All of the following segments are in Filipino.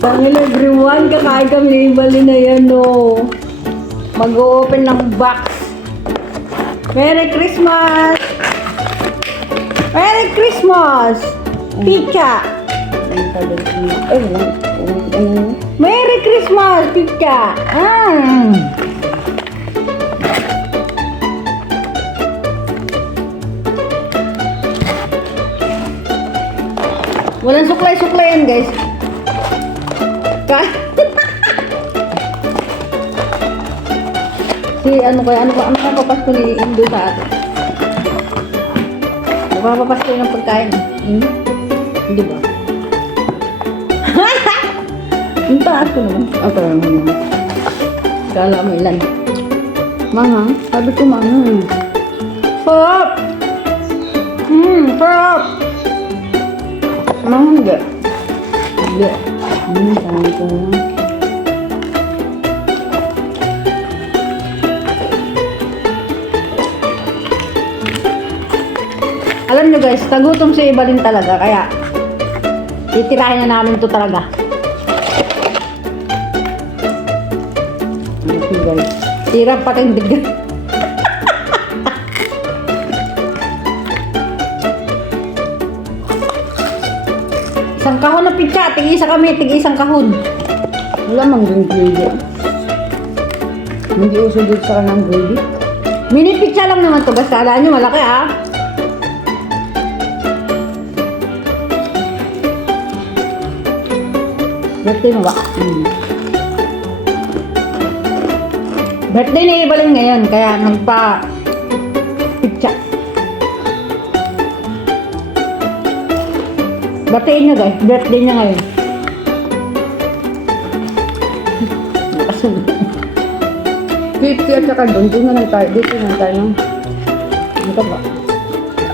Hello everyone, kakain kami ni Bali na yan, no. Mag-open ng box. Merry Christmas! Merry Christmas! Pika! Merry Christmas, Pika! Walang suklay-suklay yan, guys. Si ano papasko ni Indo sa atin? Papasko ng pagkain. Hindi ba? Yung taas ko naman. Ako lang naman. Kala mo ilan? Mga, sabi ko mga. Sarap! Sarap! Mga hindi. Hindi. Sabi ko lang. Alam nyo guys, tagutom si Ibalin talaga, kaya titirahin na namin to talaga. Ano guys? Tira patindig. Isang kahon na pizza, tig-isa kami, tig-isang kahon. Wala mang green gravy. Hindi uso dito sa kanang gravy. Mini pizza lang naman to, basta alaan nyo, malaki ah. Birthday mo ba? Birthday ni Ibalin ngayon, kaya nagpa pizza. Batiin nyo guys, birthday niya ngayon. Nakasunod. 50 at saka doon, doon na lang tayo. Dito na tayo. Ano ka ba?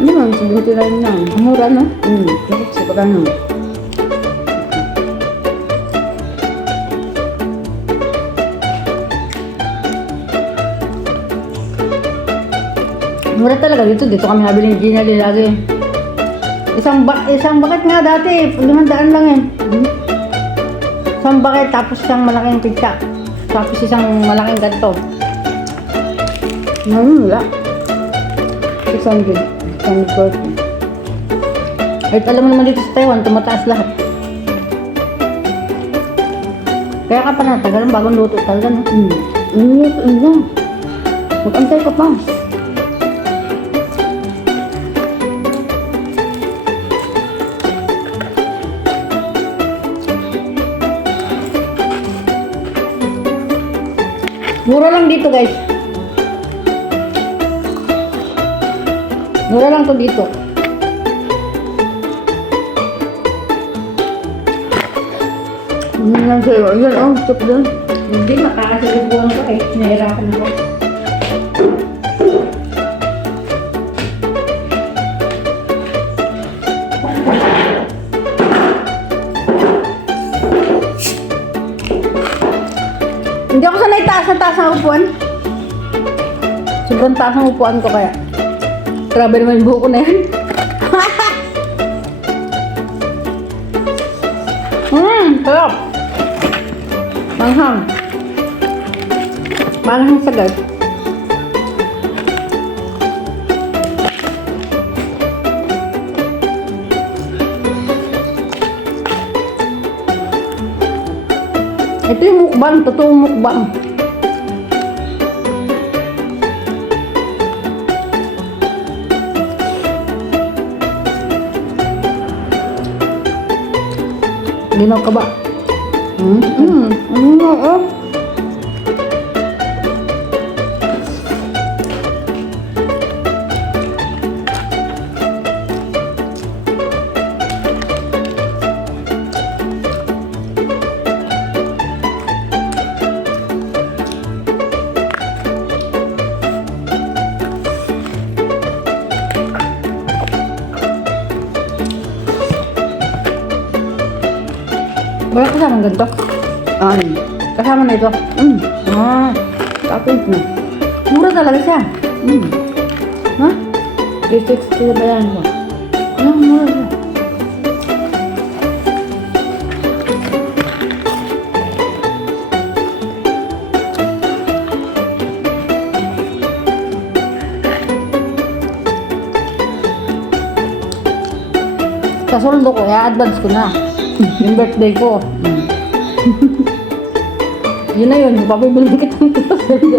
Ano lang, 79 lang. Mura no? Bakit sa pagkano? Mura talaga dito kami nabili ni Gina lagi. Isang bucket nga dati, 500 lang eh. Isang bucket, tapos isang malaking pizza. Tapos isang malaking ganito. Wala. 600. 640. Kahit alam mo naman dito sa Taiwan, tumataas lahat. Kaya ka pa natagalan, bagong luto talaga no? Ano? Mag-antay ka pa. Mura lang dito guys. Mura lang to dito. Ano lang sa'yo? Ayan, stop doon. Hindi, makakasalibuan ko eh. Nahirapan ako. Hindi ako sanay taas ang upuan. Sobrang taas ang upuan ko kaya. Grabe naman yung buhok ko na yan. Sarap. Manghang. Manghang sagad. Ito yung mukbang, totoong mukbang. Ginaw ka ba? Ano nga, Wala kasama ganito. Kasama na ito. Tapos na. Mura talaga siya. Ha? 360 na ba yan ba? Mura siya. sweldo ko, i-advance ko na. Yung birthday ko. Yun na yun, papibili kita ng sweldo.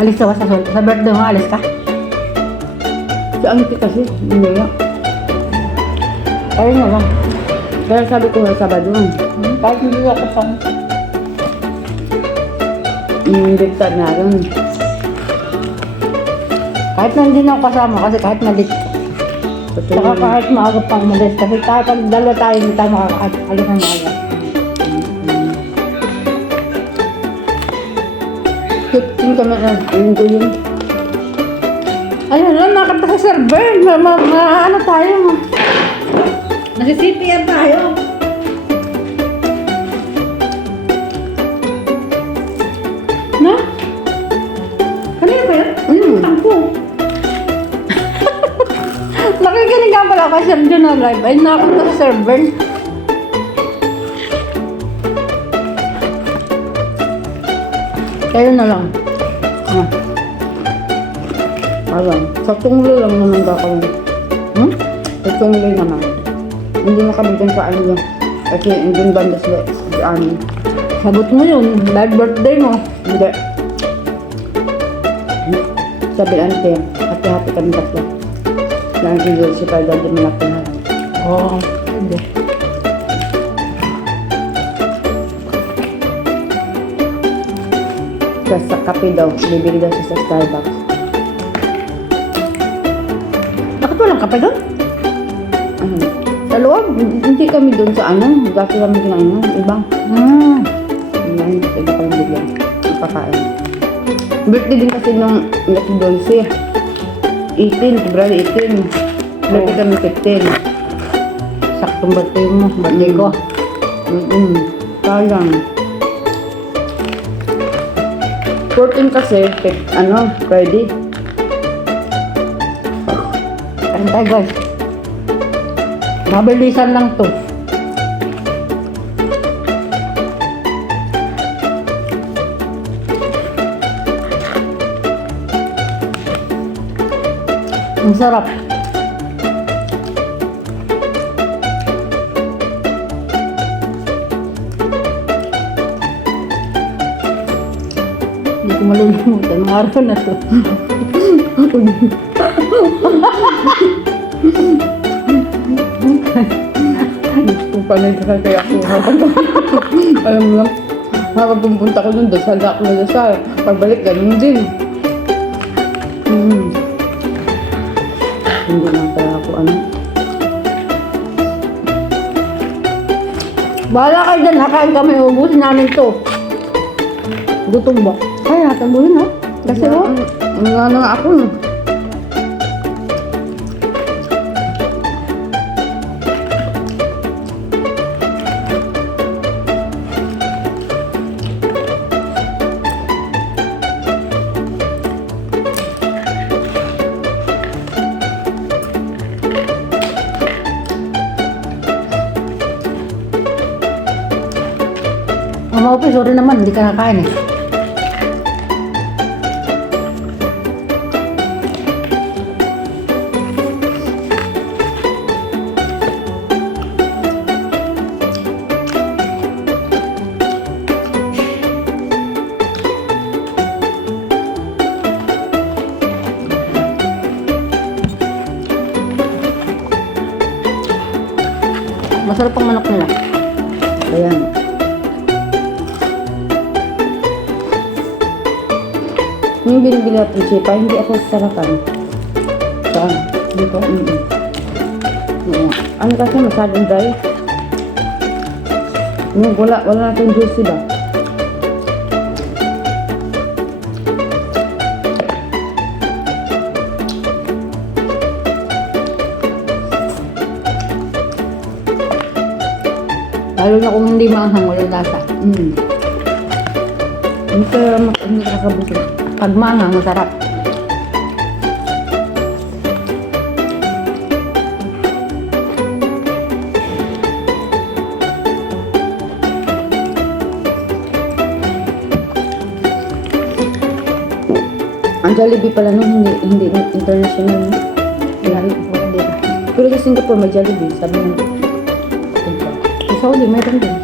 Alis ka ba sa sweldo? Sa birthday mo, alis ka? Sa auntie kasi, hindi na. Ayun na lang. Kaya sabi ko sa Sabado, Kahit hindi ako sa... bigtad na rin. Kahit na hindi na ako kasama kasi kahit malit. Saka kahit maaga pang malit. Kasi kahit pag dalawa tayo, hindi tayo makakaalis ng maaga. 15 kami na, ayun ko yun. Ayun lang, nakita sa server. Ano tayo? Nasi-CTR tayo. Na? Kanina ba yun? Tangko. Nakikinig ka pala kay Sir John na live. Ay, nakita sa server. Kayo na lang. Alam, sa tunglo lang naman gagawin. Sa tunglo naman. Hindi na kami dun sa ano. Kasi dun banda sa amin. Sabot mo yun. Live birthday mo. Hindi. Sabi ante, hati-hati kami tatlo. Nang-enjoy si Pagod yung malaki na. Oo. Hindi. Sa kape daw, bibili daw siya sa Starbucks. Bakit walang kape doon? Sa loob, hindi kami doon sa ano, dati kami kinain iba. Yan, sa iba kami bigyan. Ipakain. Birthday din kasi nung Lucky Dolce. 18, February 18. Birthday kami 15. Saktong birthday mo. Birthday ko. Sayang. 14 kasi, ano, Friday. Kain tayo guys. Mabilisan lang to. Ang sarap. Hindi ko malulumutan ng araw na to. Kung paano yung kaya ako habang alam mo lang, habang pumunta ko dun, dasal ako na dasal. Pagbalik, ganun din. Hindi lang pala ako ano. Bahala kayo dyan, nakain kami, ubusin namin to. Gutom ba? Ay, natabuhin ha? Kasi mo? Ano nga ako. Mama Opi, sorry naman, hindi ka nakain eh. Masarap ang manok nila. Ayan. Yung binibili natin sipa, hindi ako sarapan. Saan? Dito? Oo. Ano kasi masyadong dry? Yung wala natin juicy ba? Lalo na kung hindi maanghang, walang lasa. Hindi nakakabusin. Pag maanghang, masarap. Jollibee pala nun, hindi international. Wala dito. Pero sa Singapore may Jollibee, sabi ng Sa Saudi, meron din.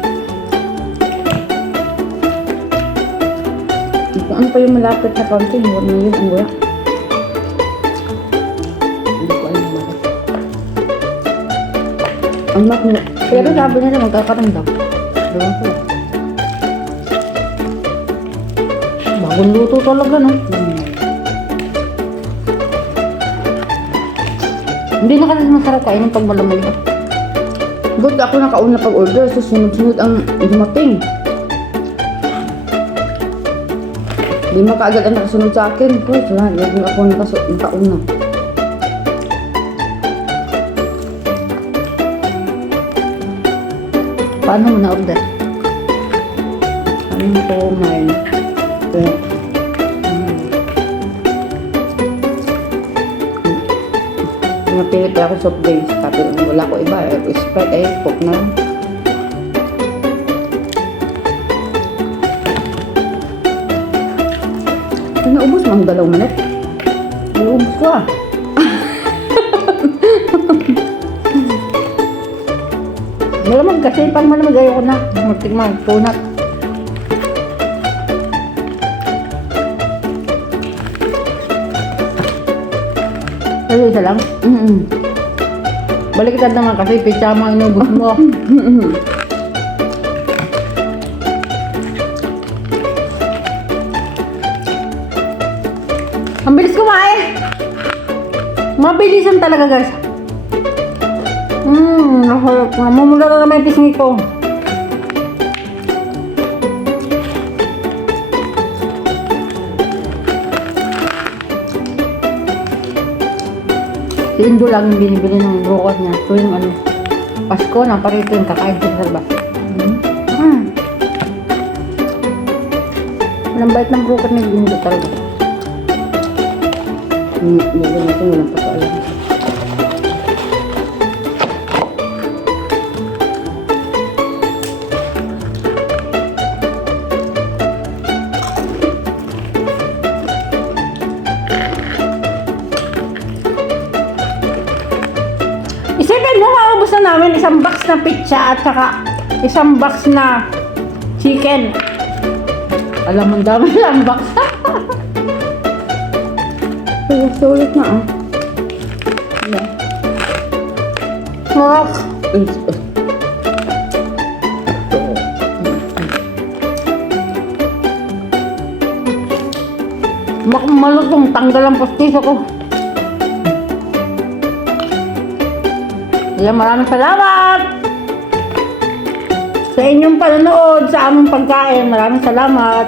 kung ano pa yung malapit sa county, huwag na yun ang wala. Hindi ko alam bakit. Ang mak mo. Pero sabi nila magkakaroon daw. Diba ko? Bagong luto talaga, no? Hindi na kasi masarap kainin pag malamig. Good ako nakauna pag-order, so sunod-sunod ang dumating. Hindi makaagad ang nakasunod sa akin. Ko, sila, hindi ako nakauna. Paano mo na-order? Ano ko may... Napilit ako soft drinks. Sabi wala ko iba. Sprite Coke na. Naubos mo ang 2 minute. Naubos ko ah. Malamag kasi, pag malamag ayoko na. Magtigmang, tunat. Ano isa lang? Baliktad naman kasi, pichama inubos mo. Ang bilis kumain! Mabilisan talaga guys. Namumula na naman yung pisngi ko. Si Indo lang yung binibili ng brokat niya. Tuwing ano, Pasko na parito yung kakain sa salba. Walang bait ng brokat ni Indo talaga. Hindi natin walang pagkaalam. Isipin mo, maubos na namin isang box na pizza at saka isang box na chicken. Alam mo, ang dami lang box. Sulit na ah. Sarap. Malutong, tanggal ang pastiso ko. Kaya maraming salamat sa inyong panonood sa aming pagkain. Maraming salamat.